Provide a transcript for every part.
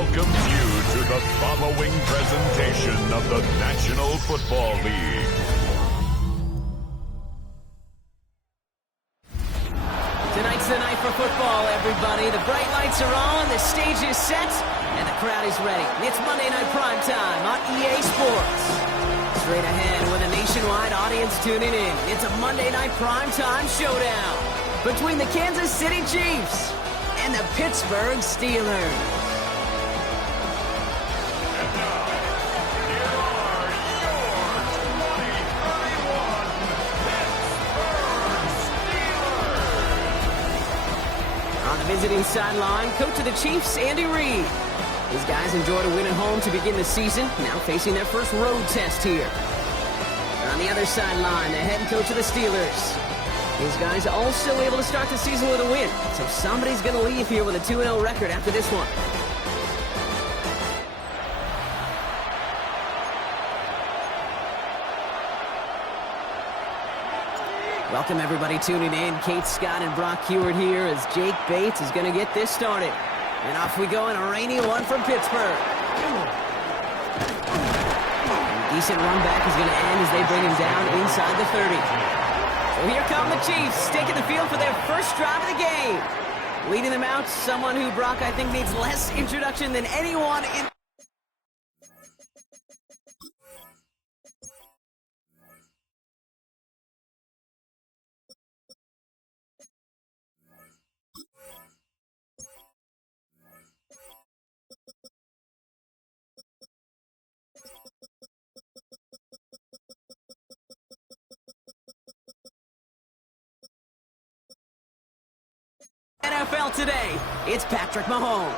welcomes you to the following presentation of the National Football League. Tonight's the night for football, everybody. The bright lights are on, the stage is set, and the crowd is ready. It's Monday Night Primetime on EA Sports. Straight ahead with a nationwide audience tuning in. It's a Monday Night Primetime showdown between the Kansas City Chiefs and the Pittsburgh Steelers. And now, here are your 2021 Pittsburgh Steelers. On the visiting sideline, coach of the Chiefs, Andy Reid. These guys enjoyed a win at home to begin the season, now facing their first road test here. And on the other sideline, the head coach of the Steelers. These guys also able to start the season with a win, so somebody's going to leave here with a 2-0 record after this one. Welcome everybody tuning in. Kate Scott and Brock Heward here as Jake Bates is going to get this started. And off we go in a rainy one from Pittsburgh. And a decent run back is going to end as they bring him down inside the 30. So here come the Chiefs, taking the field for their first drive of the game. Leading them out, someone who, Brock, I think needs less introduction than anyone in... NFL today, it's Patrick Mahomes.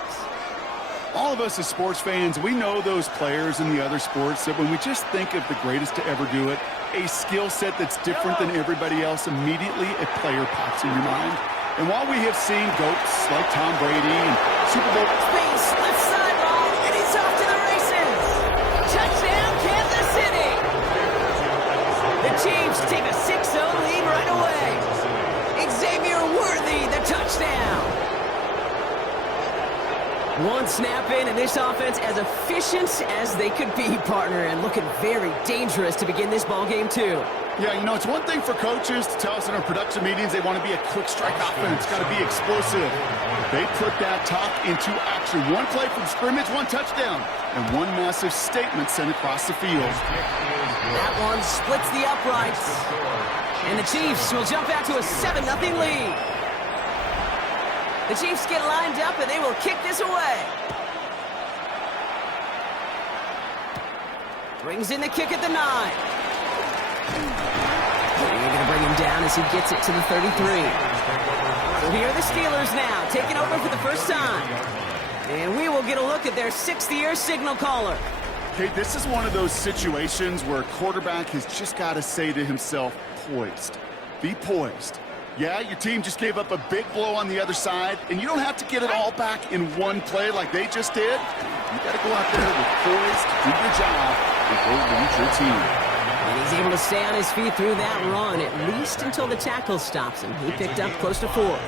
All of us as sports fans, we know those players in the other sports that when we just think of the greatest to ever do it, a skill set that's different than everybody else, immediately a player pops in your mind. And while we have seen GOATs like Tom Brady and Super Bowl... Space, left sideline, and he's off to the races. Touchdown, Kansas City. The Chiefs take a 6-0 lead right away. Xavier Worthy, the touchdown. One snap in, and this offense as efficient as they could be, partner, and looking very dangerous to begin this ball game too. Yeah, you know, it's one thing for coaches to tell us in our production meetings they want to be a quick strike offense. It's got to be explosive. They put that talk into action. One play from scrimmage, one touchdown, and one massive statement sent across the field. That one splits the uprights. And the Chiefs will jump out to a 7-0 lead. The Chiefs get lined up, and they will kick this away. Brings in the kick at the 9. They're going to bring him down as he gets it to the 33. So here are the Steelers now, taking over for the first time. And we will get a look at their 6th-year signal caller. Okay, this is one of those situations where a quarterback has just got to say to himself, poised. Be poised. Yeah, your team just gave up a big blow on the other side, and you don't have to get it all back in one play like they just did. You got to go out there with poise to do your job and go lead your team. And he's able to stay on his feet through that run, at least until the tackle stops him. He picked up close to 4.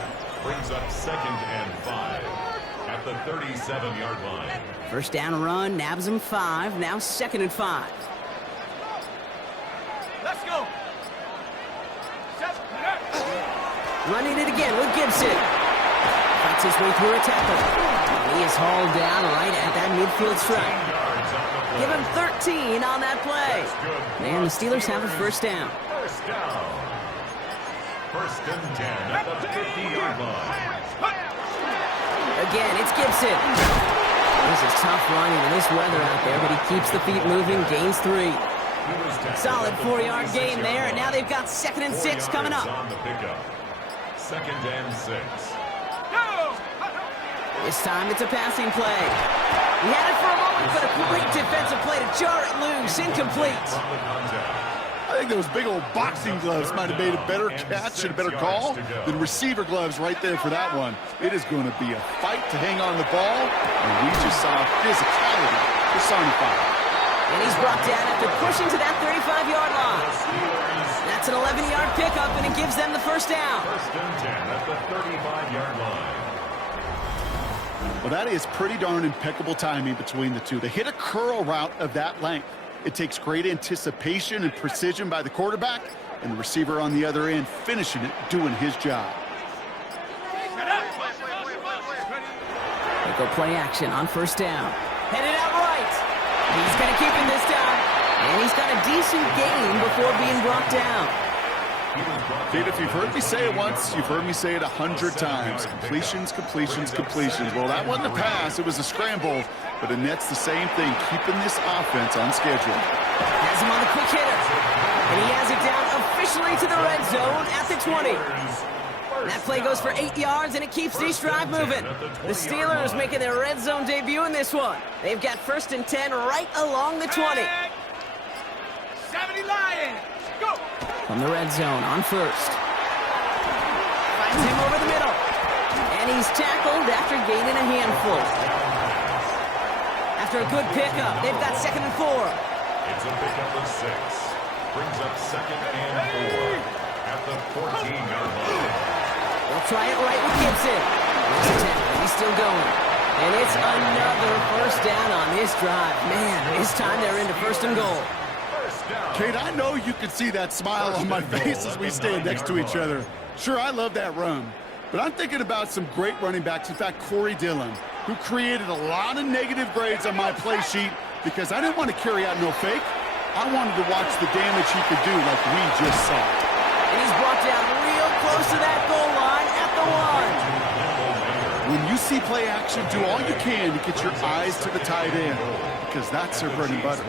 Brings up 2nd and 5 at the 37-yard line. First down run, nabs him 5, now 2nd and 5. Let's go. Running it again with Gibson. Fights his way through a tackle. And he is hauled down right at that midfield stripe. Give him 13 on that play. And the Steelers have a first down. First down. 1st and 10 at the 50-yard line. Again, it's Gibson. This is tough running in this weather out there, but he keeps the feet moving, gains 3. Solid 4-yard gain there, and now they've got 2nd and 6 coming up. 2nd and 6. This time it's a passing play. He had it for a moment, but a great defensive play to jar it loose, incomplete. I think those big old boxing gloves might have made a better catch and a better call than receiver gloves right there for that one. It is going to be a fight to hang on the ball, and we just saw physicality personified. And he's brought down after pushing to that 35-yard line. That's an 11-yard pickup, and it gives them the first down. 1st and 10 at the 35-yard line. Well, that is pretty darn impeccable timing between the two. They hit a curl route of that length. It takes great anticipation and precision by the quarterback, and the receiver on the other end finishing it, doing his job. They go play action on first down. Headed out right. He's going to keep it this time. And he's got a decent gain before being brought down. Dude, if you've heard me say it once, you've heard me say it 100 times. Completions, completions, completions. Well, that wasn't a pass. It was a scramble. But it nets the same thing, keeping this offense on schedule. Has him on the quick hitter. And he has it down officially to the red zone at the 20. That play goes for 8 yards, and it keeps this drive moving. The Steelers making their red zone debut in this one. They've got 1st and 10 right along the 20. 70 Lions, go! From the red zone on first. Finds him over the middle. And he's tackled after gaining a handful. After a good pickup, they've got 2nd and 4. It's a pickup of 6. Brings up 2nd and 4 at the 14-yard line. They'll try it right with Gibson. There's a tackle. He's still going. And it's another first down on this drive. Man, this time they're into 1st and goal. Kate, I know you can see that smile on my face as we stand next to each other. Sure, I love that run. But I'm thinking about some great running backs. In fact, Corey Dillon, who created a lot of negative grades on my play sheet because I didn't want to carry out no fake. I wanted to watch the damage he could do like we just saw. And he's brought down real close to that goal line at the 1. When you see play action, do all you can to get your eyes to the tight end because that's their bread and butter.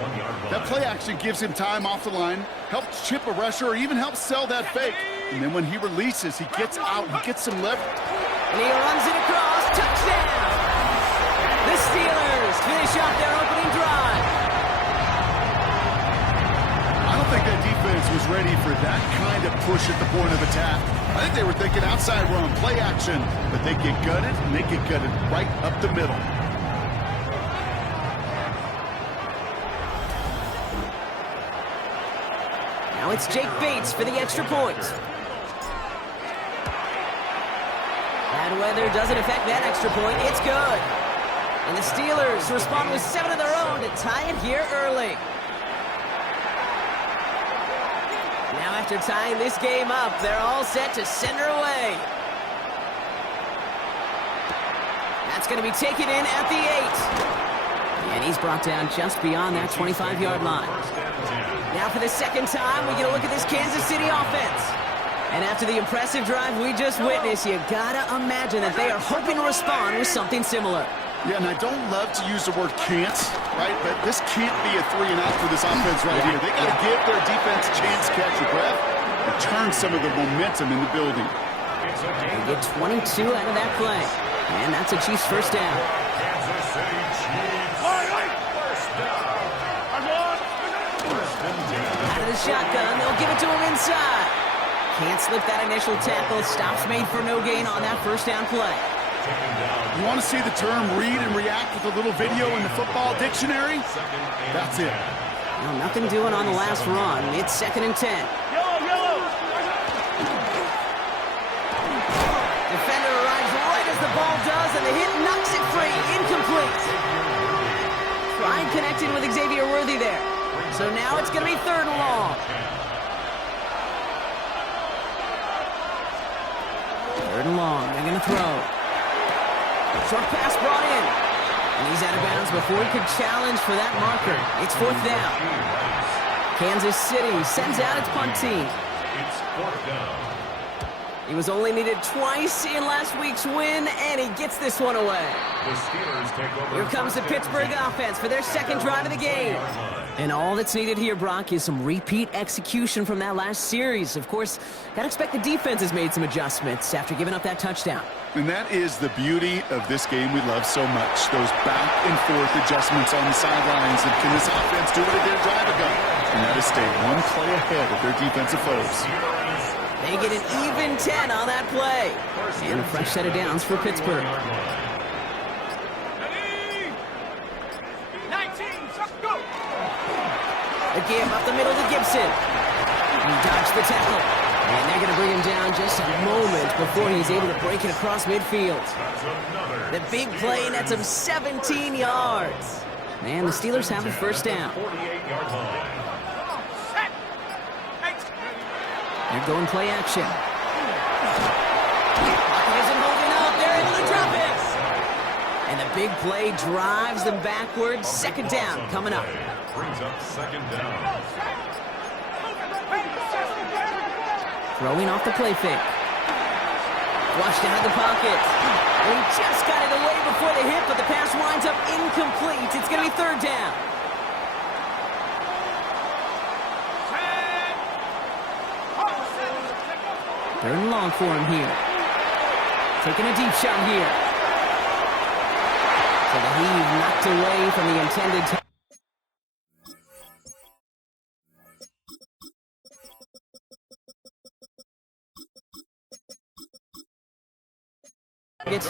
That play action gives him time off the line, helps chip a rusher, or even helps sell that fake. And then when he releases, he gets out, he gets some leverage. And he runs it across. Touchdown! The Steelers finish off their opening drive. I don't think that defense was ready for that kind of push at the point of attack. I think they were thinking outside run, play action, but they get gutted, and they get gutted right up the middle. Now it's Jake Bates for the extra point. Bad weather doesn't affect that extra point. It's good. And the Steelers respond with 7 of their own to tie it here early. Now after tying this game up, they're all set to send her away. That's going to be taken in at the 8. And he's brought down just beyond that 25-yard line. Now for the second time, we get a look at this Kansas City offense. And after the impressive drive we just witnessed, you gotta imagine that they are hoping to respond with something similar. Yeah, and I don't love to use the word can't, right? But this can't be a 3 and out for this offense right here. They got to give their defense a chance to catch your breath and turn some of the momentum in the building. They get 22 out of that play. And that's a Chiefs first down. Kansas City Chiefs. First down. Out of the shotgun, they'll give it to him inside. Can't slip that initial tackle. Stops made for no gain on that first down play. You want to see the term read and react with a little video in the football dictionary? That's it. Well, nothing doing on the last run. It's 2nd and 10. Defender arrives right as the ball does, and the hit knocks it free. Incomplete. Pride connected with Xavier Worthy there. So now it's going to be 3rd and long. 3rd and long. They're going to throw. Short pass brought in. And he's out of bounds before he could challenge for that marker. It's 4th down. Kansas City sends out its punt team. It's 4th down. He was only needed twice in last week's win, and he gets this one away. The Steelers take over. Here comes the Pittsburgh offense for their second drive of the game. And all that's needed here, Brock, is some repeat execution from that last series. Of course, gotta expect the defense has made some adjustments after giving up that touchdown. And that is the beauty of this game we love so much. Those back and forth adjustments on the sidelines. And can this offense do what it did a drive ago? And that is stay one play ahead of their defensive foes. They get an even 10 on that play. And a fresh set of downs for Pittsburgh. 19, go! A give up the middle to Gibson. He dodged the tackle. And they're going to bring him down just a moment before he's able to break it across midfield. The big play nets him 17 yards. And the Steelers have a first down. 48-yard line. They're going play action. Isn't holding up. They're able to drop it. And the big play drives them backwards. Second down coming up. Brings up second down. Throwing off the play fake. Flushed out of the pocket. And he just got it away before the hit, but the pass winds up incomplete. It's going to be third down. Third and long for him here. Taking a deep shot here. So the heave knocked away from the intended target.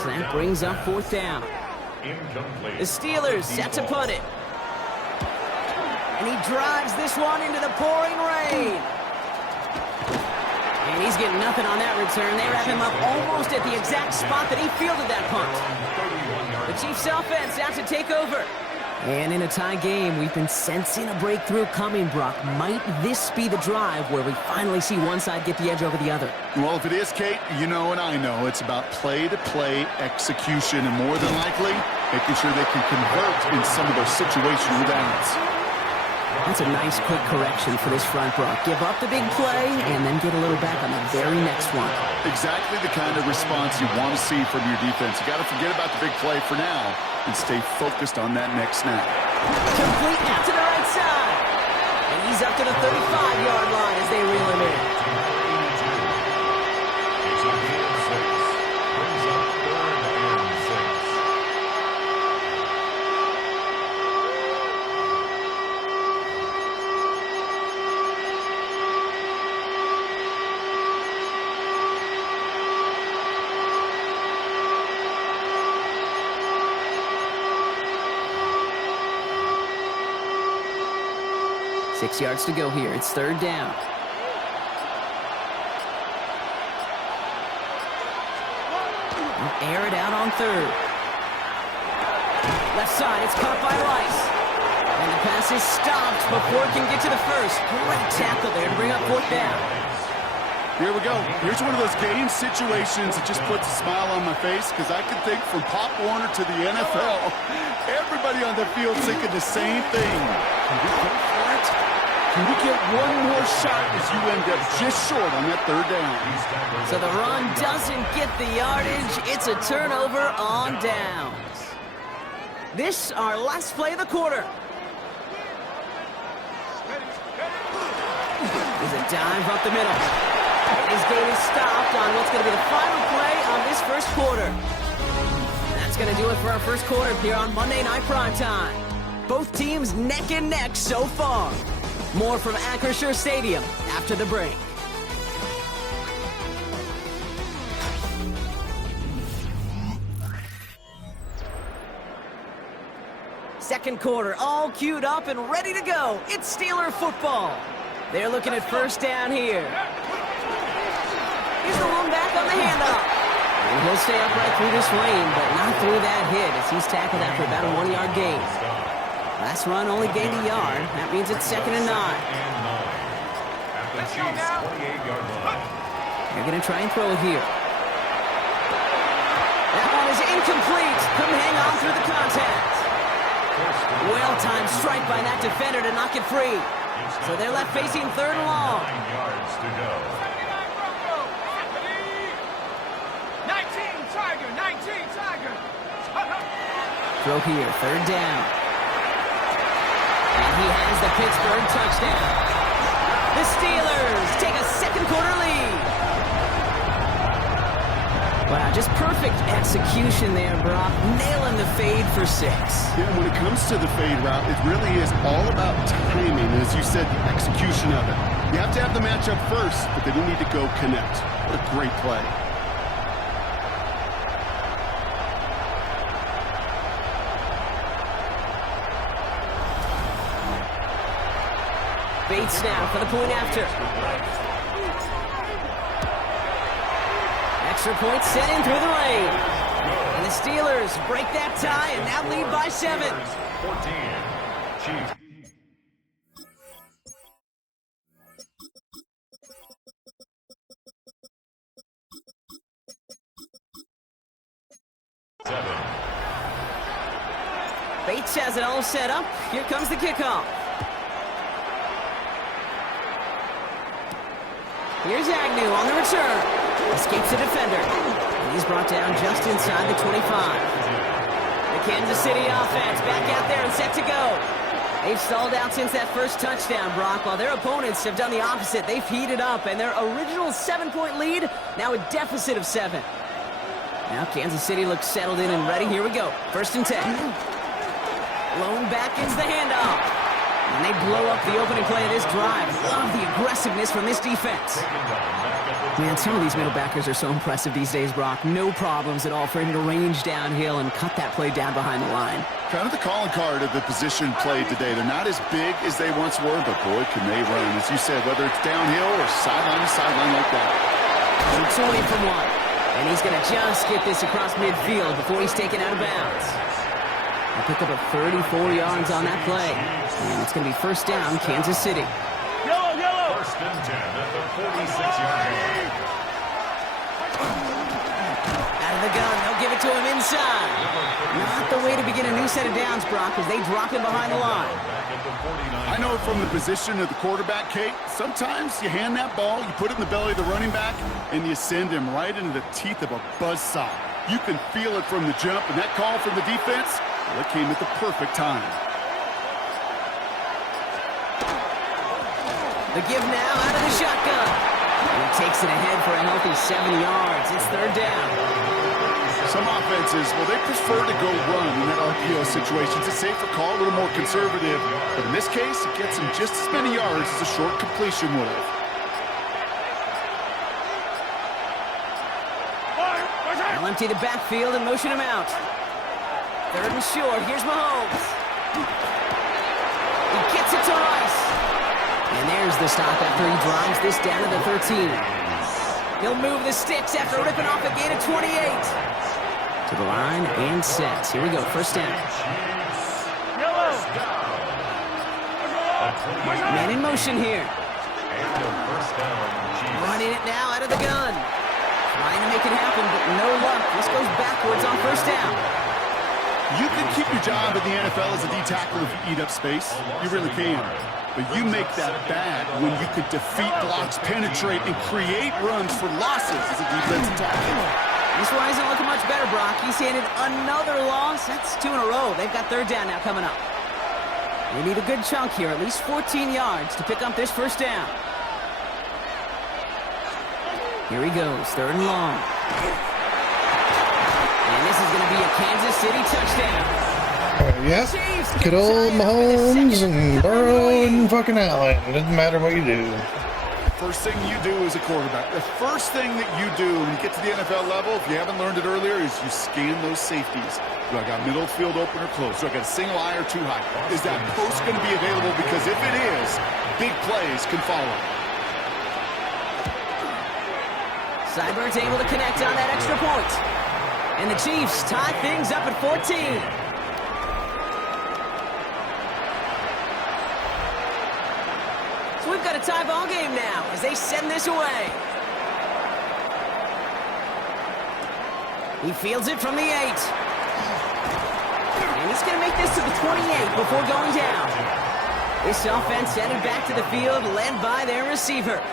That brings up fourth down. Incomplete. The Steelers set to punt it. And he drives this one into the pouring rain. And he's getting nothing on that return. They wrap him up almost at the exact spot that he fielded that punt. The Chiefs offense out to take over. And in a tie game, we've been sensing a breakthrough coming, Brock. Might this be the drive where we finally see one side get the edge over the other? Well, if it is, Kate, you know and I know it's about play-to-play execution, and more than likely, making sure they can convert in some of those situational downs. That's a nice quick correction for this front, Brock. Give up the big play and then get a little back on the very next one. Exactly the kind of response you want to see from your defense. You got to forget about the big play for now and stay focused on that next snap. Complete out to the right side. And he's up to the 35-yard line as they reel him in. It's a gain of 6. Brings up third and 6. 6 yards to go here. It's third down. Air it out on third. Left side, it's caught by Rice. And the pass is stopped before it can get to the first. Great tackle there to bring up fourth down. Here we go. Here's one of those game situations that just puts a smile on my face, because I can think from Pop Warner to the NFL, everybody on the field thinking the same thing. Can we go for it? Can we get one more shot as you end up just short on that third down? So the run doesn't get the yardage. It's a turnover on downs. This our last play of the quarter. There's a dive up the middle. His game is stopped on what's going to be the final play of this first quarter. That's going to do it for our first quarter here on Monday Night Primetime. Both teams neck and neck so far. More from Acrisure Stadium after the break. Second quarter, all queued up and ready to go. It's Steeler football. They're looking at first down here. Here's the one back on the handoff. And he'll stay upright through this lane, but not through that hit as he's tackled after about a 1-yard gain. Last run only gained a yard. That means it's 2nd and 9. At the Chiefs' 28-yard line. They're going to try and throw it here. That one is incomplete. Couldn't hang on through the contact. Well-timed strike by that defender to knock it free. So they're left facing third and long. 9 yards to go. 19 Tiger. Throw here, third down. And he has the Pittsburgh touchdown. The Steelers take a second quarter lead. Wow, just perfect execution there, Brock. Nailing the fade for 6. Yeah, when it comes to the fade route, it really is all about timing. And as you said, the execution of it. You have to have the matchup first, but then you need to go connect. What a great play. Bates now for the point after. Extra point set in through the lane. And the Steelers break that tie and now lead by 7. 14. Chiefs. Bates has it all set up. Here comes the kickoff. Here's Agnew on the return. Escapes the defender. And he's brought down just inside the 25. The Kansas City offense back out there and set to go. They've stalled out since that first touchdown, Brock, while their opponents have done the opposite. They've heated up, and their original 7-point lead, now a deficit of 7. Now Kansas City looks settled in and ready. Here we go. 1st and 10. Blown back is the handoff. And they blow up the opening play of this drive. Love the aggressiveness from this defense. Man, some of these middle backers are so impressive these days, Brock. No problems at all for him to range downhill and cut that play down behind the line. Kind of the calling card of the position played today. They're not as big as they once were, but boy, can they run. As you said, whether it's downhill or sideline to sideline like that. 20 from 1. And he's going to just get this across midfield before he's taken out of bounds. They pick up a 34 yards on that play. And it's going to be 1st down, Kansas City. Yellow! 1st and 10 at the 46-yard line. Out of the gun, they'll give it to him inside. Not the way to begin a new set of downs, Brock, as they drop him behind the line. I know from the position of the quarterback, Kate, sometimes you hand that ball, you put it in the belly of the running back, and you send him right into the teeth of a buzzsaw. You can feel it from the jump, and that call from the defense, well, it came at the perfect time. The give now out of the shotgun. And he takes it ahead for a healthy 70 yards. It's 3rd down. Some offenses, well, they prefer to go run in that RPO situation. It's a safer call, a little more conservative. But in this case, it gets him just as many yards as a short completion would have. They'll empty the backfield and motion him out. 3rd and short. Here's Mahomes. He gets it to Rice. And there's the stop after he drives this down to the 13. He'll move the sticks after ripping off a gain of 28. To the line and set. Here we go. 1st down. Man in motion here. Running it now out of the gun. Trying to make it happen, but no luck. This goes backwards on 1st down. You can keep your job in the NFL as a D tackle if you eat up space. You really can. But you make that bad when you could defeat blocks, penetrate, and create runs for losses as a defensive tackle. This one isn't looking much better, Brock. He's handed another loss. That's 2 in a row. They've got 3rd down now coming up. They need a good chunk here, at least 14 yards to pick up this 1st down. Here he goes, 3rd and long. And this is going to be a Kansas City touchdown. Yeah, good old Mahomes and Burrow and fucking Allen. Doesn't matter what you do. First thing you do as a quarterback, the first thing that you do when you get to the NFL level, if you haven't learned it earlier, is you scan those safeties. Do I got middle field open or close? Do I got a single eye or too high? Is that post going to be available? Because if it is, big plays can follow. Seibert's able to connect on that extra point. And the Chiefs tie things up at 14. So we've got a tie ball game now as they send this away. He fields it from the 8. And he's going to make this to the 28 before going down. This offense headed back to the field, led by their receiver.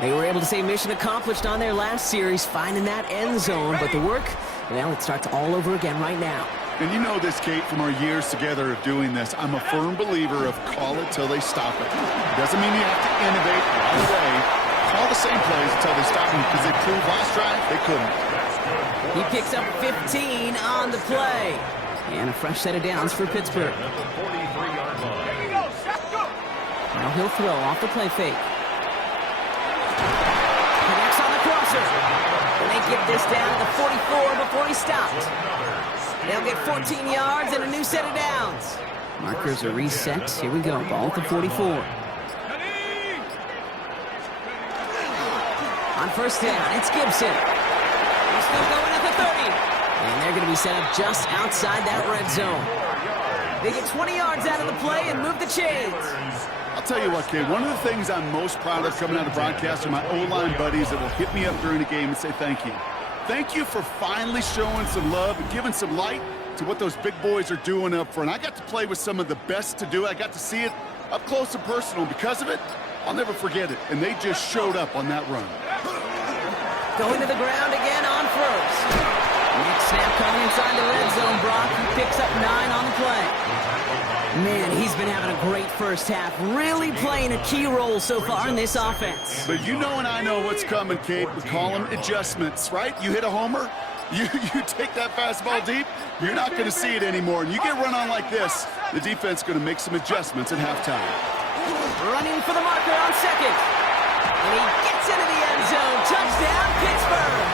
They were able to say mission accomplished on their last series, finding that end zone. But the work, well, it starts all over again right now. And you know this, Kate, from our years together of doing this. I'm a firm believer of call it till they stop it. Doesn't mean you have to innovate right away. Call the same plays until they stop them, because they proved last drive they couldn't. He picks up 15 on the play. And a fresh set of downs for Pittsburgh. Now he'll throw off the play fake. Connects on the crosser. And they get this down to the 44 before he stopped. They'll get 14 yards and a new set of downs. Markers are reset. Here we go. Ball at the 44. On 1st down, it's Gibson. they'll go in at the 30. And they're going to be set up just outside that red zone. They get 20 yards out of the play and move the chains. I'll tell you what, kid, one of the things I'm most proud of coming out of broadcast are my O-line buddies that will hit me up during the game and say thank you. Thank you for finally showing some love and giving some light to what those big boys are doing up front. I got to play with some of the best to do it. I got to see it up close and personal. Because of it, I'll never forget it. And they just showed up on that run. Going to the ground again on first. Next snap coming inside the red zone, Brock. He picks up 9 on the play. Man, he's been having a great first half, really playing a key role so far in this offense. But you know and I know what's coming, Kate. We call them adjustments, right? You hit a homer, you take that fastball deep, you're not going to see it anymore. And you get run on like this, the defense is going to make some adjustments at halftime. Running for the marker on second. And he gets into the end zone. Touchdown, Pittsburgh.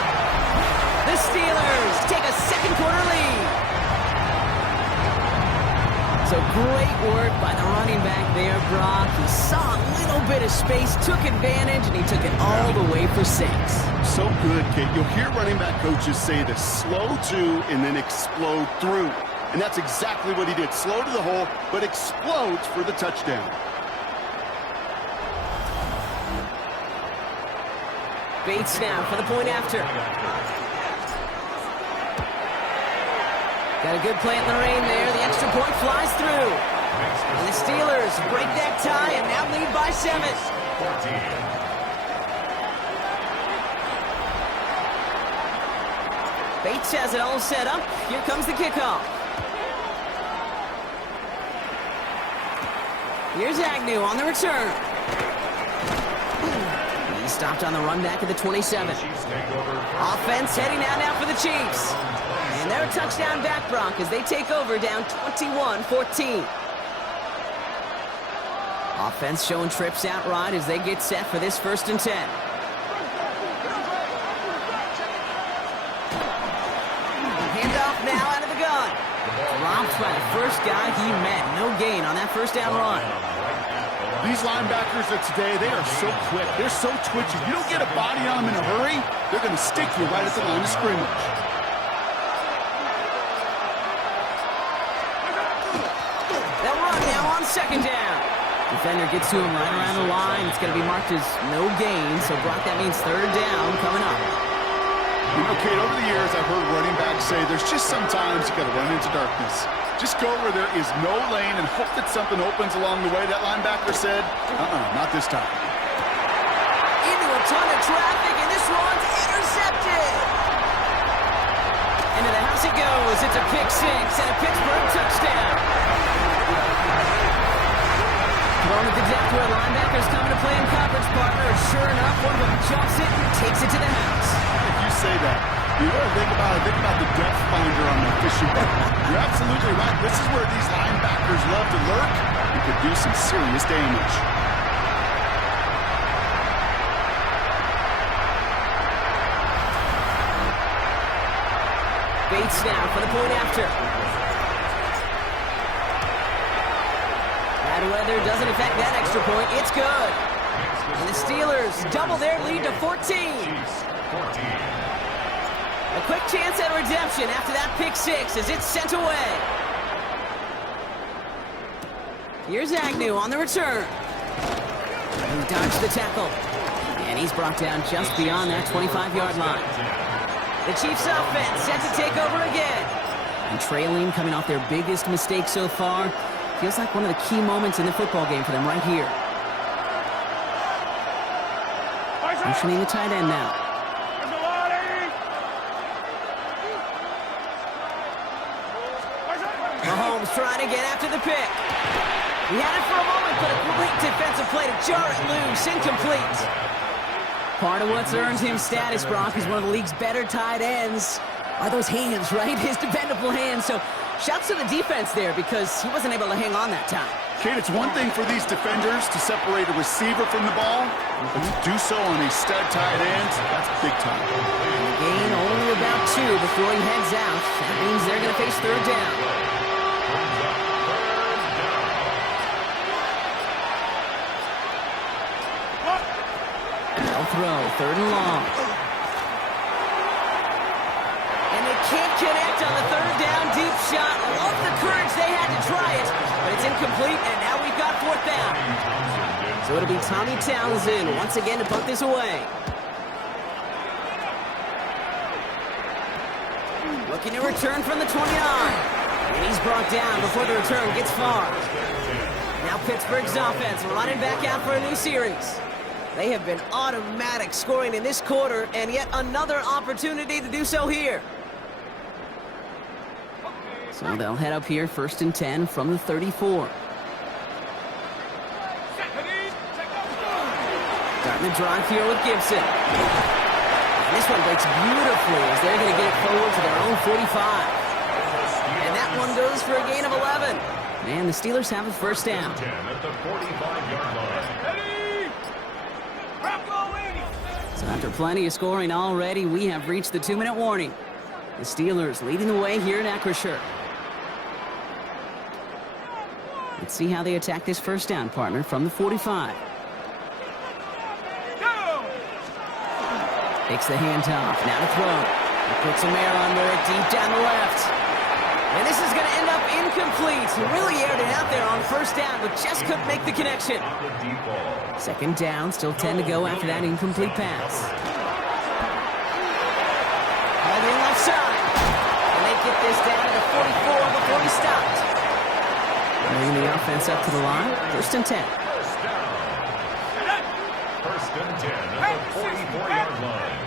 The Steelers take a second quarter lead. So great work by the running back there, Brock. He saw a little bit of space, took advantage, and he took it all the way for 6. So good, Kate. You'll hear running back coaches say this: slow to and then explode through. And that's exactly what he did. Slow to the hole, but explodes for the touchdown. Bates now for the point after. Got a good play in the rain there. The extra point flies through. And the Steelers break that tie and now lead by 7. Bates has it all set up. Here comes the kickoff. Here's Agnew on the return. He stopped on the run back at the 27. Offense heading out now for the Chiefs. And they're a touchdown back, Brock, as they take over down 21-14. Offense showing trips out right as they get set for this 1st and 10. Handoff now out of the gun. Dropped by the first guy he met. No gain on that first down run. These linebackers of today, they are so quick. They're so twitchy. You don't get a body on them in a hurry, they're going to stick you right at the line of scrimmage. That run now on 2nd down. Defender gets to him right around the line. It's going to be marked as no gain, so Brock, that means 3rd down coming up. You know, Kate, over the years, I've heard running backs say there's just sometimes you got to run into darkness. Just go where there is no lane and hope that something opens along the way. That linebacker said, not this time. Into a ton of traffic, and this one's intercepted. Into the house it goes. It's a pick 6 and a Pittsburgh touchdown. Going with the depth where linebackers coming to play in coverage, partner. Sure enough, one of them jumps it and takes it to the house. If you say that, you know what I think about? I think about the depth finder on my fishing boat. You're absolutely right. This is where these linebackers love to lurk and could do some serious damage. Bates now for the point after. Bad weather doesn't affect that extra point. It's good. And the Steelers double their lead to 14. A quick chance at redemption after that pick 6 as it's sent away. Here's Agnew on the return. He dodged the tackle. And he's brought down just beyond that 25-yard line. The Chiefs offense set to take over again. And trailing, coming off their biggest mistake so far. Feels like one of the key moments in the football game for them right here. Motioning the tight end now. Mahomes trying to get after the pick. He had it for a moment, but a great defensive play to jar it loose. Incomplete. Part of what's earned him status, Brock, is one of the league's better tight ends. Are those hands, right? His dependable hands. So shouts to the defense there because he wasn't able to hang on that time. Kate, it's one thing for these defenders to separate a receiver from the ball, but to do so on a stud tight end, that's big time. And the gain only about 2 before he heads out. That means they're going to face 3rd down. Throw, 3rd and long. can't connect on the third down deep shot. Love the courage they had to try it, but it's incomplete, and now we've got fourth down. So it'll be Tommy Townsend once again to punt this away. Looking to return from the 29. And he's brought down before the return gets far. Now Pittsburgh's offense running back out for a new series. They have been automatic scoring in this quarter, and yet another opportunity to do so here. So they'll head up here, 1st and 10 from the 34. Starting the drive here with Gibson. And this one breaks beautifully as they're going to get it forward to their own 45. And that one goes for a gain of 11. And the Steelers have a first down. 10 at the 45-yard line. So after plenty of scoring already, we have reached the 2-minute warning. The Steelers leading the way here in Acrisure. Let's see how they attack this first down, partner, from the 45. Takes the handoff, now to throw. He puts some air under it, deep down the left. And this is going to end up incomplete. He really aired it out there on first down, but just couldn't make the connection. Second down, still 10 to go after that incomplete pass. Holding left side. And they get this down to the 44 before he stopped. Moving the offense up to the line, 1st and 10. First and 10 at the 44-yard line.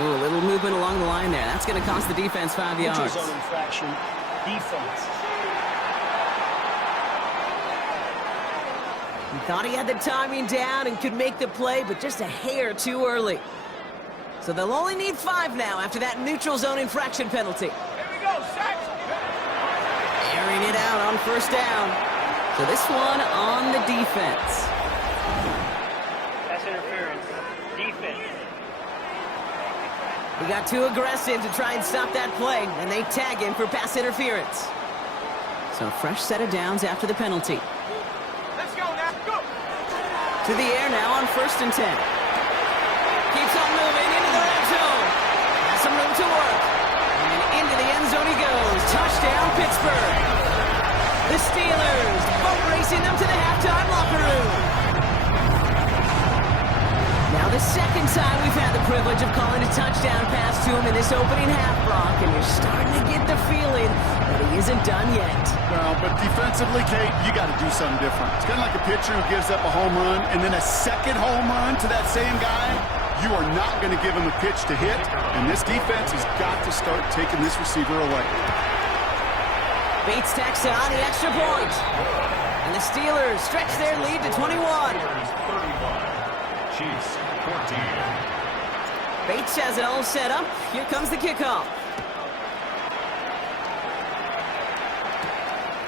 Ooh, a little movement along the line there. That's going to cost the defense 5 yards. Zone infraction, defense. He thought he had the timing down and could make the play, but just a hair too early. So they'll only need 5 now after that neutral zone infraction penalty. Here we go, Sax. Airing it out on first down. So this one on the defense. Pass interference, defense. He got too aggressive to try and stop that play, and they tag him for pass interference. So a fresh set of downs after the penalty. Let's go now. Go. To the air now on 1st and 10. Keeps on moving into the red zone. Has some room to work. And into the end zone he goes. Touchdown, Pittsburgh. The Steelers boat racing them to the halftime locker room. Now the second time we've had the privilege of calling a touchdown pass to him in this opening half, Brock, and you're starting to get the feeling that he isn't done yet. Well, but defensively, Kate, you got to do something different. It's kind of like a pitcher who gives up a home run and then a second home run to that same guy. You are not going to give him a pitch to hit, and this defense has got to start taking this receiver away. Bates tacks on the extra point. And the Steelers stretch their lead to 21. 31. Chiefs 14. Bates has it all set up. Here comes the kickoff.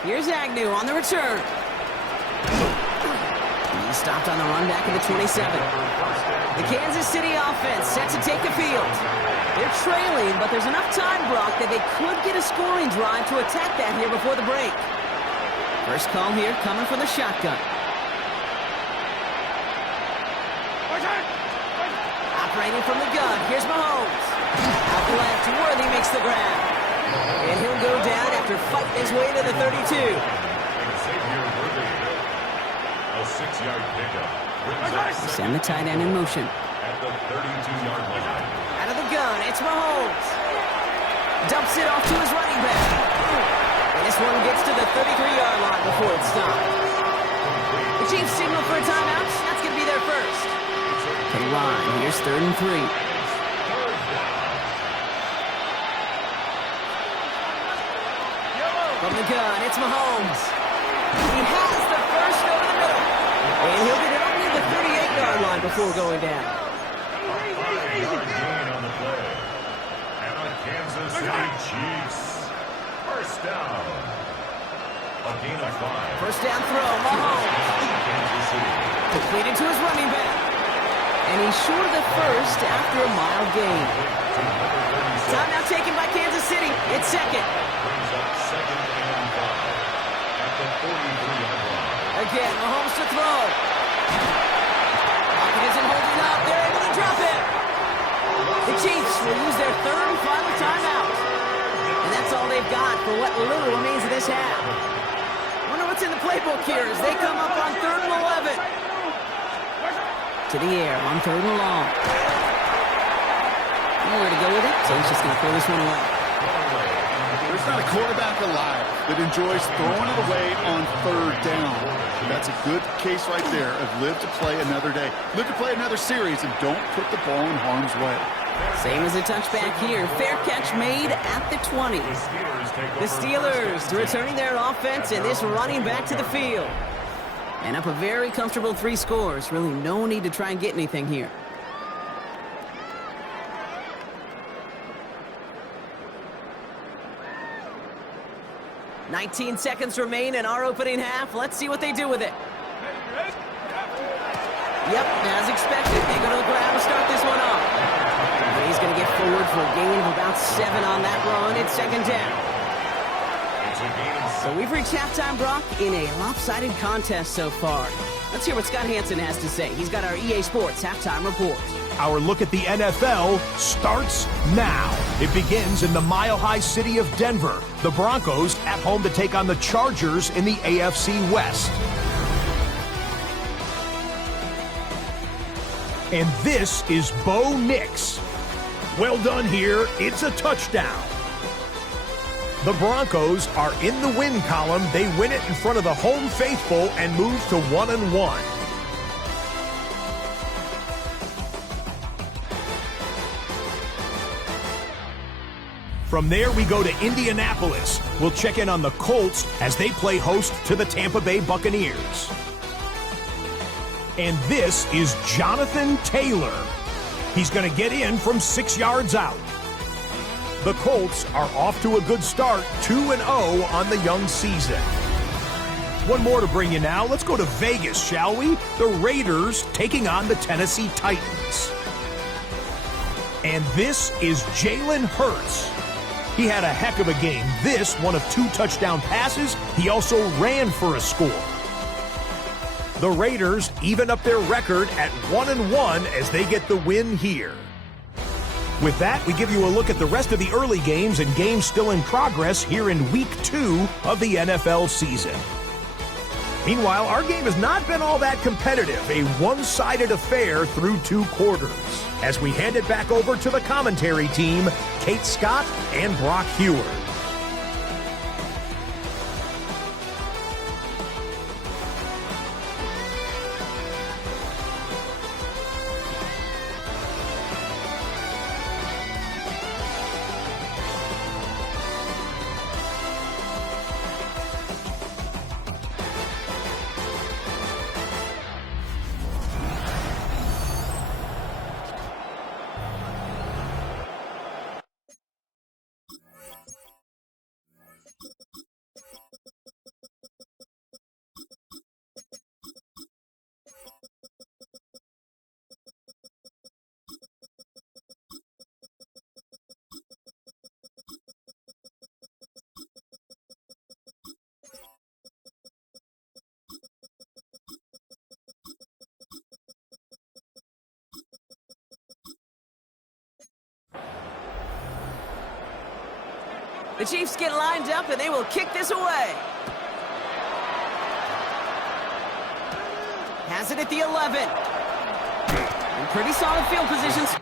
Here's Agnew on the return. He stopped on the run back of the 27. The Kansas City offense set to take the field. They're trailing, but there's enough time, Brock, that they could get a scoring drive to attack that here before the break. First call here coming from the shotgun. Operating from the gun, here's Mahomes. Out left, Worthy makes the grab. And he'll go down after fighting his way to the 32. Xavier Worthy. A 6-yard pickup. Send the tight end in motion. At the 32-yard line. Out of the gun, it's Mahomes. Dumps it off to his running back. And this one gets to the 33-yard line before it's stopped. The Chiefs signal for a timeout. That's going to be their first. To the line, here's 3rd and 3. From the gun, it's Mahomes. He has the first over the middle. And he'll get it only the 38-yard line before going down. 5-yard gain on the play. And the Kansas City Chiefs. First down. A gain of 5. First down throw, Mahomes. Kansas City. Completed to his running back. And he's short of the first after a mild gain. Timeout taken by Kansas City. It's second. Brings up 2nd and 5. At the 43-yard line. Again, Mahomes to throw. Pocket isn't holding up. They're able to drop it. The Chiefs will use their 3rd and final for what little remains of this half. Wonder what's in the playbook here as they come up on 3rd and 11. To the air on 3rd and long. Nowhere to go with it, so he's just going to throw this one away. There's not a quarterback alive that enjoys throwing it away on 3rd down. And that's a good case right there of live to play another day. Live to play another series and don't put the ball in harm's way. Same as a touchback here. Fair catch made at the 20. The Steelers returning their offense and this running back to the field. And up a very comfortable 3 scores. Really no need to try and get anything here. "19 seconds remain in our opening half. Let's see what they do with it." Yep, as expected. They go to the ground to start this one off. And he's going to get forward for a gain of about 7 on that run. It's 2nd down. So we've reached halftime, Brock, in a lopsided contest so far. Let's hear what Scott Hansen has to say. He's got our EA Sports halftime report. Our look at the NFL starts now. It begins in the mile-high city of Denver. The Broncos at home to take on the Chargers in the AFC West. And this is Bo Nix. Well done here. It's a touchdown. The Broncos are in the win column. They win it in front of the home faithful and move to 1-1. From there, we go to Indianapolis. We'll check in on the Colts as they play host to the Tampa Bay Buccaneers. And this is Jonathan Taylor. He's going to get in from 6 yards out. The Colts are off to a good start, 2-0 on the young season. One more to bring you now. Let's go to Vegas, shall we? The Raiders taking on the Tennessee Titans. And this is Jalen Hurts. He had a heck of a game. This, one of 2 touchdown passes. He also ran for a score. The Raiders even up their record at 1-1 as they get the win here. With that, we give you a look at the rest of the early games and games still in progress here in Week 2 of the NFL season. Meanwhile, our game has not been all that competitive, a one-sided affair through 2 quarters. As we hand it back over to the commentary team, Kate Scott and Brock Heward. The Chiefs get lined up, and they will kick this away. Has it at the 11. And pretty solid field positions.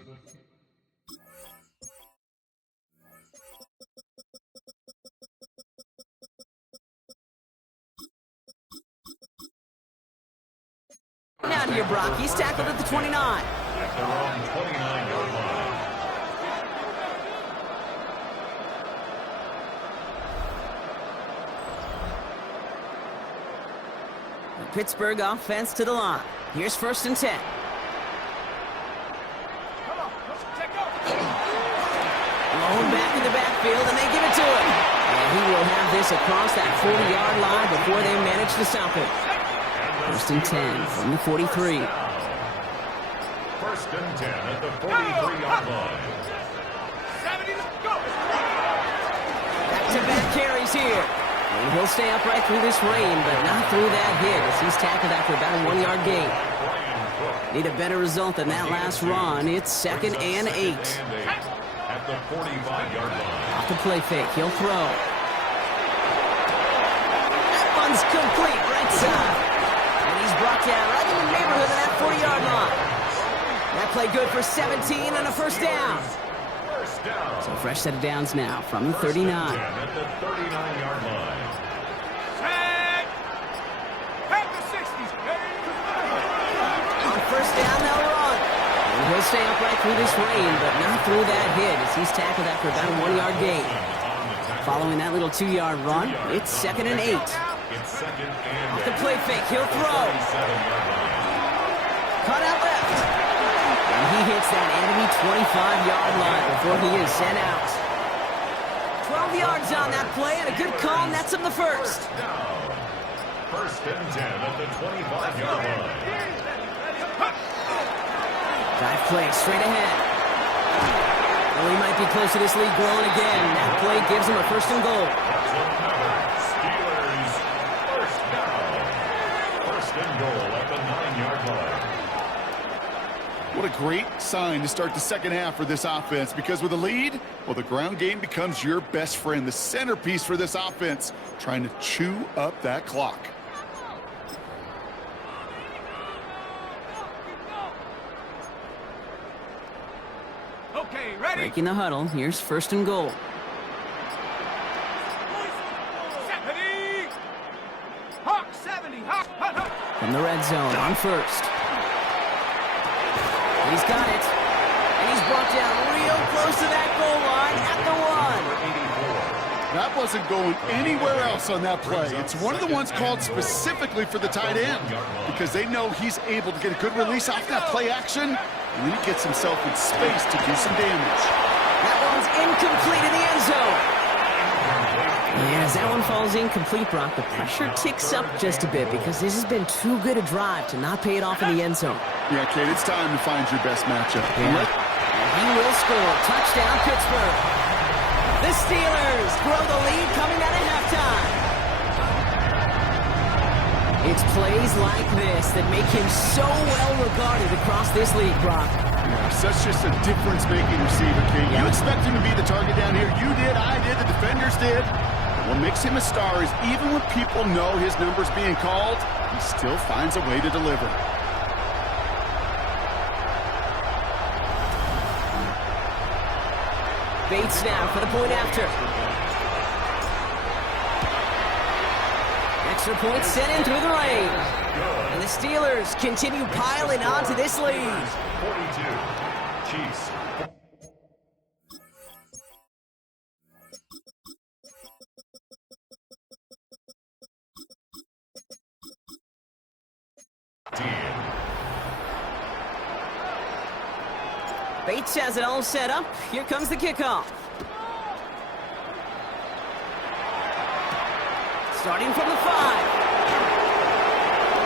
Now here, Brock. He's tackled at the 29. At their own 29-yard line. Pittsburgh offense to the line. Here's 1st and 10. Blown back in the backfield, and they give it to him. And he will have this across that 40-yard line before they manage to stop it. 1st and 10 from the 43. 1st and 10 at the 43-yard line. Back-to-back carries here. And he'll stay upright through this rain, but not through that hit as he's tackled after about a 1-yard gain. Need a better result than that last run. It's 2nd and 8. At the 45-yard line. Off the play fake, he'll throw. one's complete, right side. And he's brought down right in the neighborhood of that 40-yard line. That play good for 17 and a first down. So fresh set of downs now from the 39. At the 39-yard line. Set. Head to 60s. On first down, they'll run. And he'll stay upright through this rain, but not through that hit as he's tackled after about a 1-yard gain. Following that little 2-yard run, it's 2nd and 8. It's 2nd and Off the play fake, he'll throw. Cut out left. And he hits that enemy 25-yard line before he is sent out. 12 yards on that play and a good call nets him the first. down. 1st and 10 at the 25-yard line. Dive play straight ahead. Well, he might be close to this lead growing again. That play gives him a 1st and goal. Steelers, 1st down. 1st and goal at the 9-yard line. What a great sign to start the second half for this offense, because with a lead, well, the ground game becomes your best friend, the centerpiece for this offense, trying to chew up that clock. Okay, ready? Breaking the huddle. Here's 1st and goal. Ready? Hawk 70. Hawk. Hawk. Hawk. From the red zone on first. He's got it. And he's brought down real close to that goal line at the 1. That wasn't going anywhere else on that play. It's one of the ones called specifically for the tight end because they know he's able to get a good release off that play action, and then he gets himself in space to do some damage. That one's incomplete in the end zone. And as that one falls incomplete, Brock, the pressure ticks up just a bit because this has been too good a drive to not pay it off in the end zone. Yeah, Kate, it's time to find your best matchup. Yeah. And he will score. Touchdown, Pittsburgh. The Steelers grow the lead coming out of halftime. It's plays like this that make him so well regarded across this league, Brock. Yeah, such just a difference-making receiver, Kate. You expect him to be the target down here. You did, I did, the defenders did. But what makes him a star is even when people know his number's being called, he still finds a way to deliver. Bates now for the point after. Extra point sent in through the rain. And the Steelers continue piling on to this lead. 42. Chiefs. Bates has it all set up. Here comes the kickoff. Starting from the 5.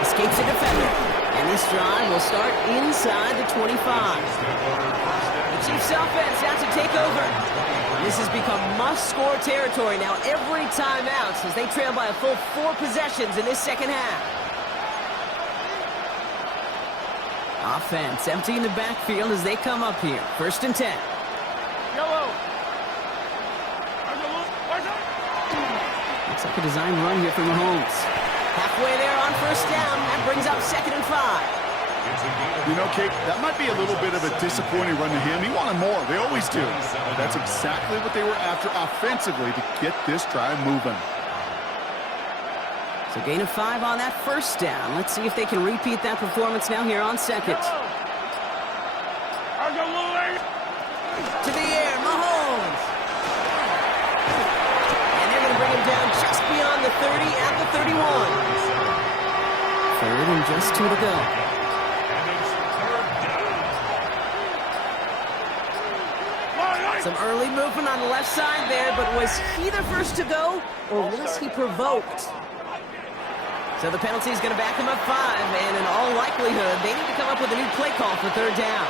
Escapes a defender. And this drive will start inside the 25. The Chiefs offense has to take over. This has become must-score territory now every time out since they trail by a full 4 possessions in this second half. Offense emptying the backfield as they come up here. 1st and 10. Yellow. Looks like a design run here from Mahomes. Halfway there on 1st down. That brings up 2nd and 5. You know, Kate, that might be a little bit of a disappointing run to him. He wanted more. They always do. But that's exactly what they were after offensively to get this drive moving. So gain of 5 on that 1st down. Let's see if they can repeat that performance now here on 2nd. To the air, Mahomes. And they're going to bring him down just beyond the 30 at the 31. 3rd and just 2 to go. Some early movement on the left side there, but was he the first to go, or was he provoked? So the penalty is going to back him up 5, and in all likelihood, they need to come up with a new play call for 3rd down.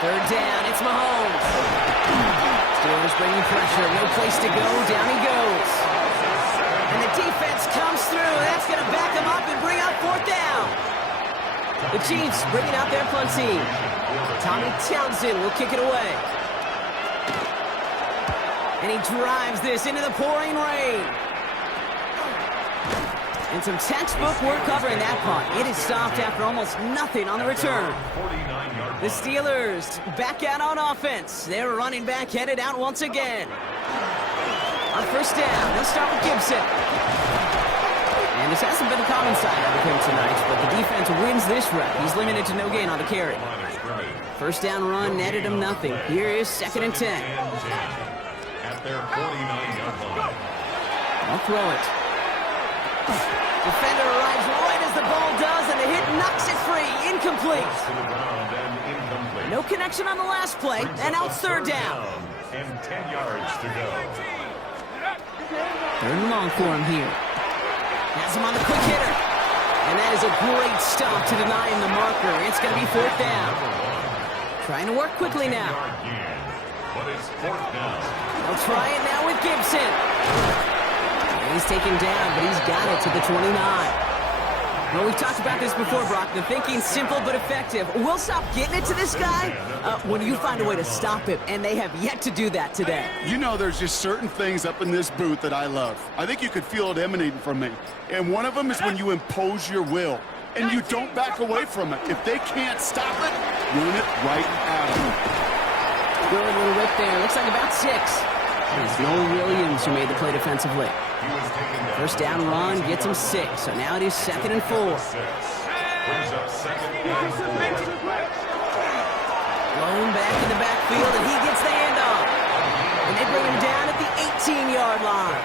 3rd down, it's Mahomes. Steelers bringing pressure, no place to go, down he goes. And the defense comes through, that's going to back him up and bring up 4th down. The Chiefs bringing out their punt team. Tommy Townsend will kick it away. And he drives this into the pouring rain. And some textbook work covering that punt. It is stopped after almost nothing on the return. The Steelers back out on offense. Their running back headed out once again. On first down, they'll start with Gibson. And this hasn't been the common side of him tonight, but the defense wins this rep. He's limited to no gain on the carry. First down run netted him nothing. Here is 2nd and 10. At their 49-yard line. I'll throw it. Defender arrives right as the ball does, and the hit knocks it free. Incomplete. No connection on the last play, and now it's 3rd down. And 10 yards to go. 3rd and long for him here. Has him on the quick hitter. And that is a great stop to deny him the marker. It's going to be 4th down. Trying to work quickly now. But it's 4th down. They'll try it now with Gibson. He's taken down, but he's got it to the 29. Well, we've talked about this before, Brock. The thinking's simple but effective. We'll stop getting it to this guy when you find a way to stop him, and they have yet to do that today. You know, there's just certain things up in this booth that I love. I think you could feel it emanating from me. And one of them is when you impose your will, and you don't back away from it. If they can't stop it, run it right at them. Good little rip there. Looks like about 6. It's Noel Williams who made the play defensively. First down run gets him 6. So now it is 2nd and 4. Brings up 2nd and 4. Blown back in the backfield, and he gets the handoff. And they bring him down at the 18-yard line.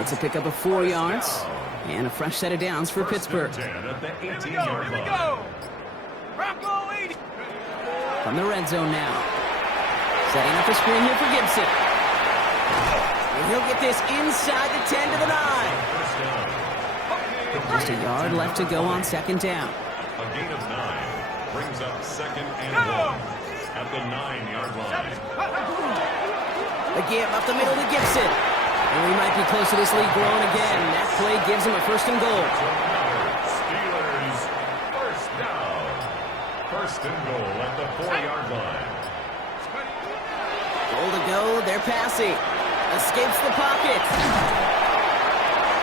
It's a pickup of 4 yards. And a fresh set of downs for Pittsburgh. At the 18-yard line. From the red zone now. Setting up a screen here for Gibson. And he'll get this inside the 10 to the 9. Just a yard left to go on 2nd down. A gain of 9 brings up 2nd and 1 at the 9-yard line. The give up the middle to Gibson. And we might be close to this lead growing again. That play gives him a 1st and goal. Steelers, 1st down. 1st and goal at the 4-yard line. Goal to go, they're passing. Escapes the pocket.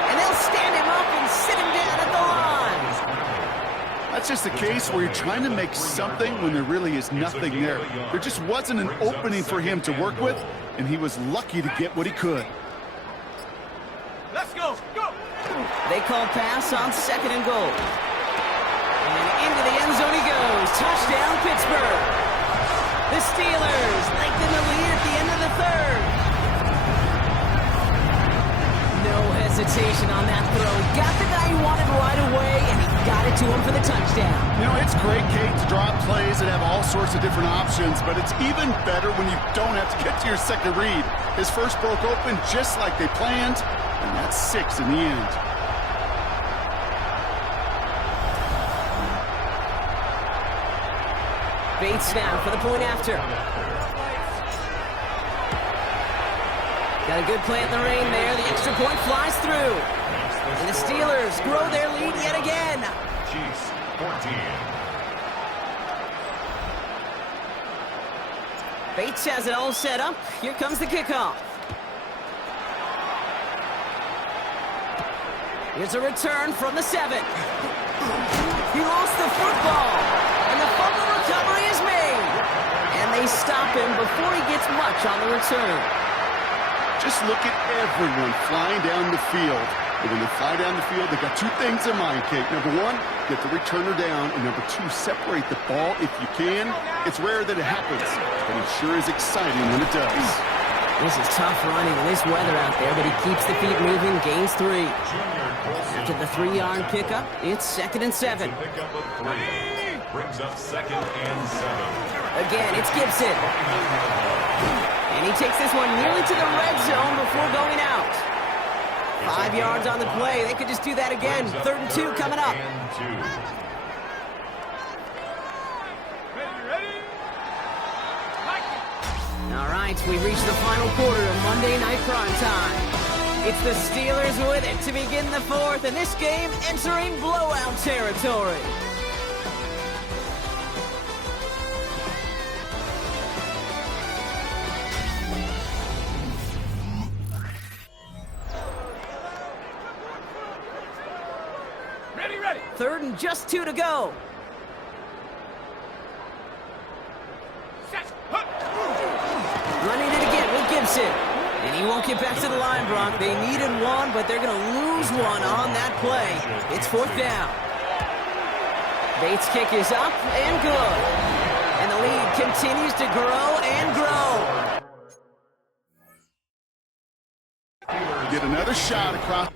And they'll stand him up and sit him down at the line. That's just a case where you're trying to make something when there really is nothing there. There just wasn't an opening for him to work with, and he was lucky to get what he could. Let's go. Go. They call pass on 2nd and goal. And into the end zone he goes. Touchdown, Pittsburgh. The Steelers lengthen the lead at the end of the 3rd. No hesitation on that throw. Got the guy he wanted right away, and he got it to him for the touchdown. You know, it's great, Kate, to drop plays that have all sorts of different options, but it's even better when you don't have to get to your second read. His first broke open just like they planned, and that's 6 in the end. Bates now for the point after. Got a good play in the rain there. The extra point flies through. And the Steelers grow their lead yet again. Chiefs, 14. Bates has it all set up. Here comes the kickoff. Here's a return from the 7. He lost the football. And the fumble recovery is made. And they stop him before he gets much on the return. Just look at everyone flying down the field. And when they fly down the field, they've got 2 things in mind, Kate. Number 1, get the returner down. And number 2, separate the ball if you can. It's rare that it happens, but it sure is exciting when it does. This is tough running in this weather out there, but he keeps the feet moving, gains 3. After the 3-yard pickup, it's 2nd and 7. Pickup of 3 brings up 2nd and 7. Again, it's Gibson. And he takes this one nearly to the red zone before going out. 5 yards on the play. They could just do that again. 3rd and 2 coming up. All right, we reached the final quarter of Monday Night Prime Time. It's the Steelers with it to begin the 4th, and this game entering blowout territory. 3rd and just 2 to go. Running it again with Gibson. And he won't get back to the line, Brock. They needed one, but they're going to lose one on that play. It's 4th down. Bates' kick is up and good. And the lead continues to grow and grow. Get another shot across.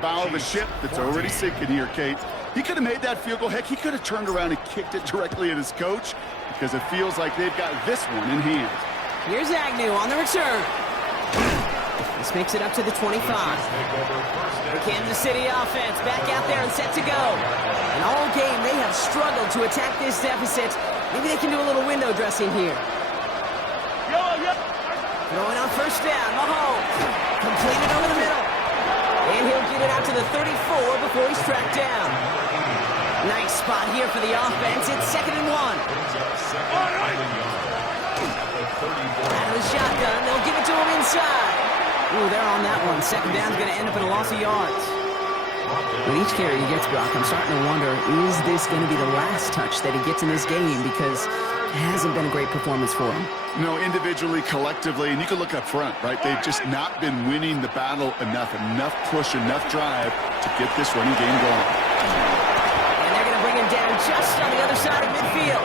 Bow of a ship that's already sinking here, Kate. He could have made that field goal. Heck, he could have turned around and kicked it directly at his coach because it feels like they've got this one in hand. Here's Agnew on the return. This makes it up to the 25. The Kansas City offense back out there and set to go. And all game, they have struggled to attack this deficit. Maybe they can do a little window dressing here. Throwing on 1st down, Mahomes. Completed over the middle. And he'll get it out to the 34 before he's tracked down. Nice spot here for the offense. It's 2nd and 1. Out of the shotgun, they'll give it to him inside. Ooh, they're on that one. 2nd down's going to end up in a loss of yards. With each carry he gets, Brock, I'm starting to wonder, is this going to be the last touch that he gets in this game? Because it hasn't been a great performance for him. No, individually, collectively, and you can look up front, right? They've just not been winning the battle enough push, enough drive to get this running game going. And they're going to bring him down just on the other side of midfield.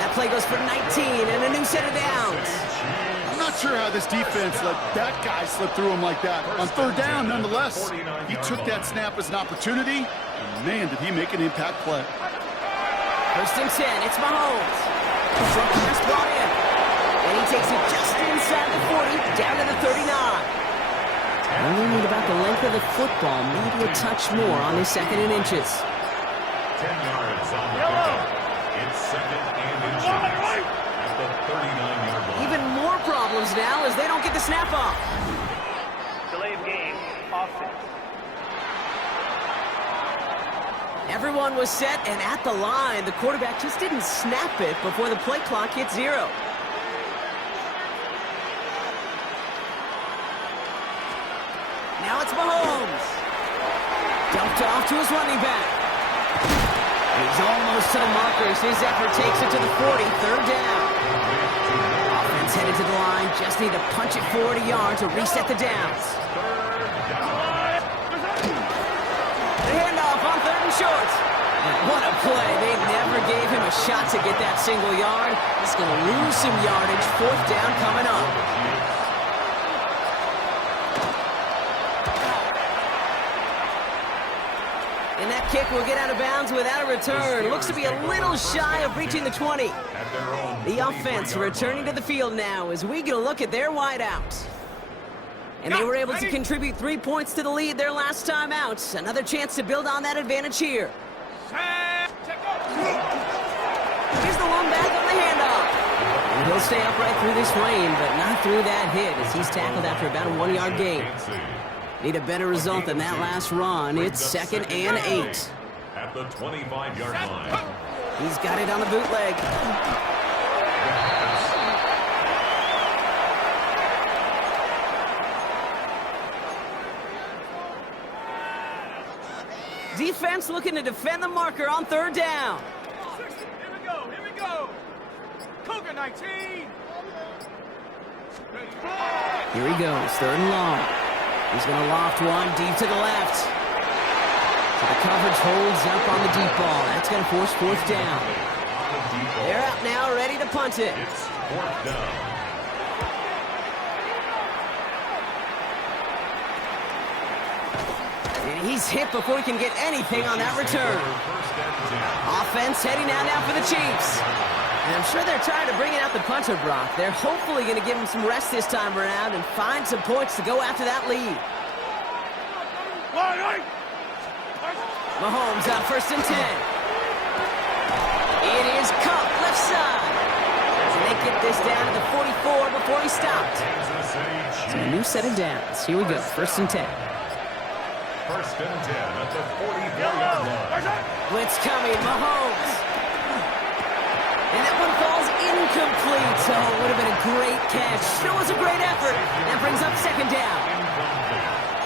That play goes for 19 and a new set of downs. I'm not sure how this defense let that guy slip through him like that. On 3rd down, nonetheless, he took that snap as an opportunity, and man, did he make an impact play. 1st and 10, it's Mahomes. Short pass brought in. And he takes it just inside the 40, down to the 39. Only need about the length of the football, maybe a touch more on his 2nd and inches. 10 yards on the pickup. It's 2nd and inches at the 39-yard line. Even more problems now as they don't get the snap off. Delay of game. Offense. Everyone was set and at the line. The quarterback just didn't snap it before the play clock hit 0. Now it's Mahomes. Dumped off to his running back. He's almost to the markers. His effort takes it to the 40, 3rd down. Offense headed to the line. Just need to punch it 40 yards to reset the downs. The handoff on 3rd and short. And what a play. They never gave him a shot to get that single yard. He's going to lose some yardage. 4th down coming up. And that kick will get out of bounds without a return. Looks to be a little shy of reaching the 20. The offense returning to the field now as we get a look at their wideouts. And they were able to contribute 3 points to the lead their last time out. Another chance to build on that advantage here. Here's the one back on the handoff. And he'll stay upright through this rain, but not through that hit as he's tackled after about a 1-yard gain. Need a better result than that last run. It's 2nd and 8. At the 25-yard line. He's got it on the bootleg. Defense looking to defend the marker on 3rd down. Here we go. Cougar 19. Here he goes, 3rd and long. He's going to loft one deep to the left. So the coverage holds up on the deep ball. That's going to force 4th down. They're out now, ready to punt it. It's 4th down. And he's hit before he can get anything on that return. Offense heading out now for the Chiefs. And I'm sure they're tired of bringing out the punter, Brock. They're hopefully going to give him some rest this time around and find some points to go after that lead. Mahomes out 1st and 10. It is Cup, left side. As they get this down to the 44 before he stopped. So a new set of downs. Here we go, 1st and 10. 1st and 10 at the 44-yard line. Blitz coming, Mahomes. And that one falls incomplete. So it would have been a great catch. Still was a great effort. That brings up second down.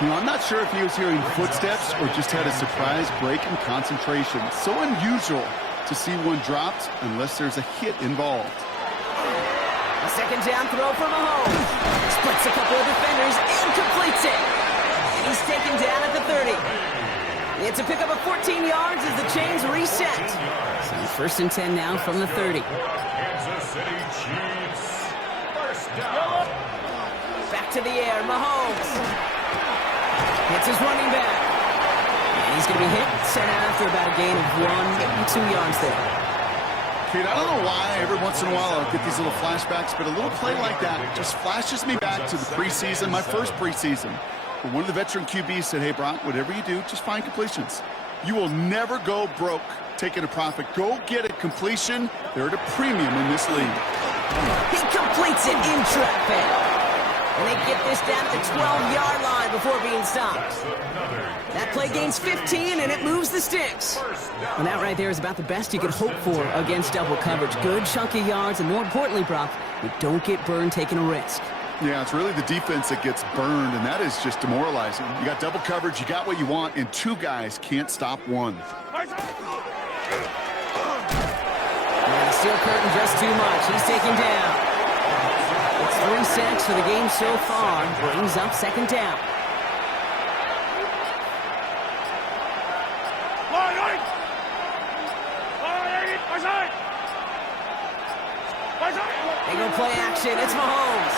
You know, I'm not sure if he was hearing footsteps or just had a surprise break in concentration. So unusual to see one dropped unless there's a hit involved. A second down throw for Mahomes. Splits a couple of defenders and completes it. And he's taken down at the 30. It's a pickup of 14 yards as the chains reset. So first and 10 now from the 30. Kansas City Chiefs. First down. Back to the air, Mahomes. Hits his running back. And he's going to be hit, sent out after about a gain of 1, maybe 2 yards there. Kid, I don't know why every once in a while I'll get these little flashbacks, but a little play like that just flashes me back to the preseason, my first preseason. Where one of the veteran QBs said, hey, Brock, whatever you do, just find completions. You will never go broke taking a profit. Go get a completion. They're at a premium in this league. He completes it in traffic. And they get this down to the 12-yard line before being stopped. That play gains 15, and it moves the sticks. And that right there is about the best you could hope for against double coverage. Good chunky yards, and more importantly, Brock, you don't get burned taking a risk. Yeah, it's really the defense that gets burned, and that is just demoralizing. You got double coverage, you got what you want, and two guys can't stop one. And the steel curtain just too much. He's taken down. It's 3 sacks for the game so far. Brings up second down. They go play action. It's Mahomes.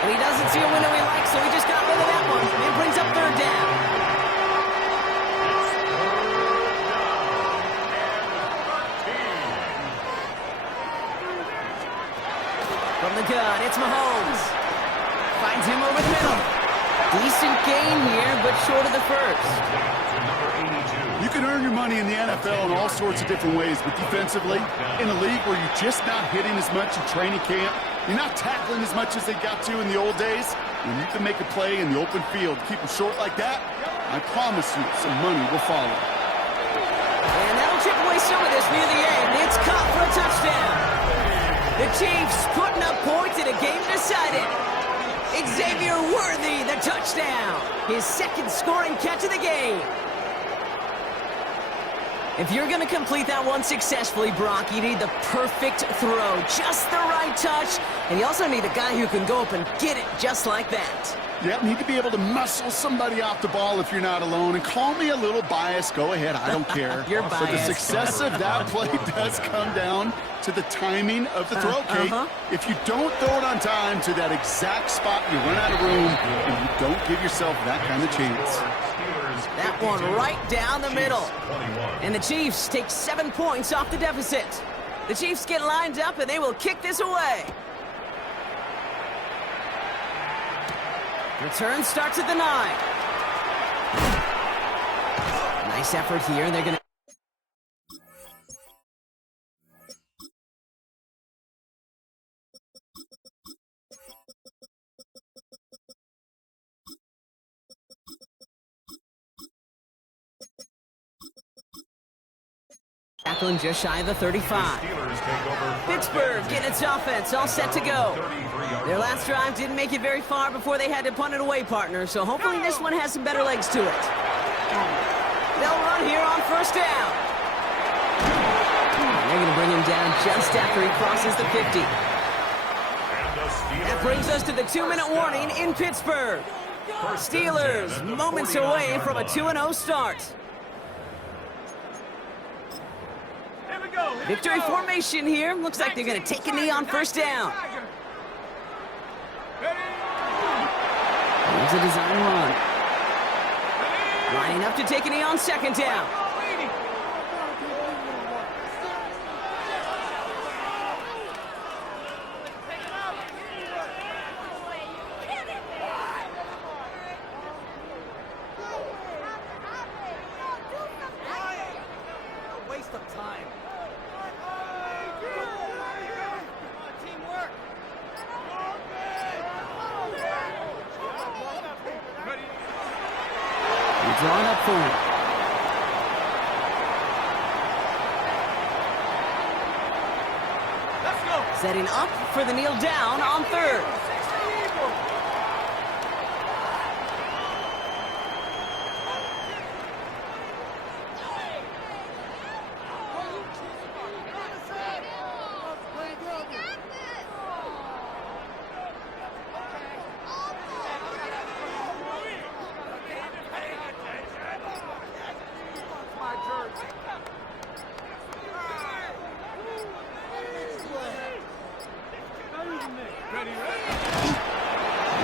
And he doesn't see a window he likes, so he just got rid of that one. It brings up third down. From the gun, it's Mahomes. Finds him over the middle. Decent gain here, but short of the first. You can earn your money in the NFL in all sorts of different ways, but defensively, in a league where you're just not hitting as much in training camp, you're not tackling as much as they got to in the old days, when you can make a play in the open field, keep them short like that, I promise you some money will follow. And that'll chip away some of this near the end. It's caught for a touchdown. The Chiefs putting up points in a game decided. Xavier Worthy, the touchdown. His second scoring catch of the game. If you're going to complete that one successfully, Brock, you need the perfect throw, just the right touch, and you also need a guy who can go up and get it just like that. Yeah, need to be able to muscle somebody off the ball if you're not alone. And call me a little biased. Go ahead. I don't care. You're biased. But the success of that play does come down to the timing of the throw, Kate. If you don't throw it on time to that exact spot, you run out of room, and you don't give yourself that kind of chance. That one right down the middle. And the Chiefs take 7 points off the deficit. The Chiefs get lined up, and they will kick this away. Return starts at the 9. Nice effort here. They're going to... Tackling just shy of the 35. Pittsburgh getting its offense all set to go. Their last drive didn't make it very far before they had to punt it away, partner, so hopefully this one has some better legs to it. They'll run here on first down. And they're going to bring him down just after he crosses the 50. That brings us to the 2-minute warning in Pittsburgh. Steelers moments away from a 2-0 start. Victory formation here. Looks like they're going to take a knee on first down. Here's a design run. Lining up to take a knee on second down. Waste of time. Drawn up for him. Setting up for the kneel down on third.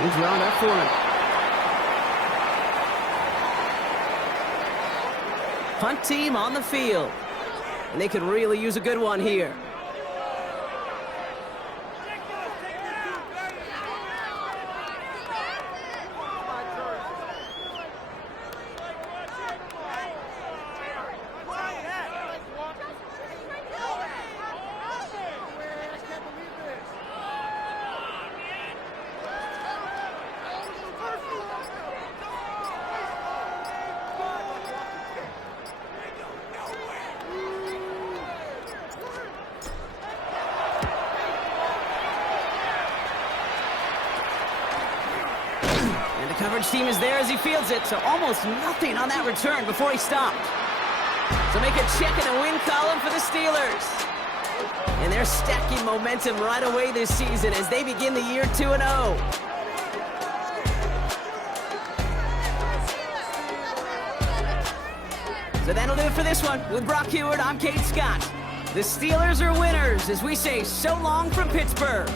He's wound up for him. Punt team on the field. And they could really use a good one here. Coverage team is there as he fields it, so almost nothing on that return before he stopped. So make a check in the win column for the Steelers. And they're stacking momentum right away this season as they begin the year 2-0. So that'll do it for this one. With Brock Heward, I'm Kate Scott. The Steelers are winners as we say so long from Pittsburgh.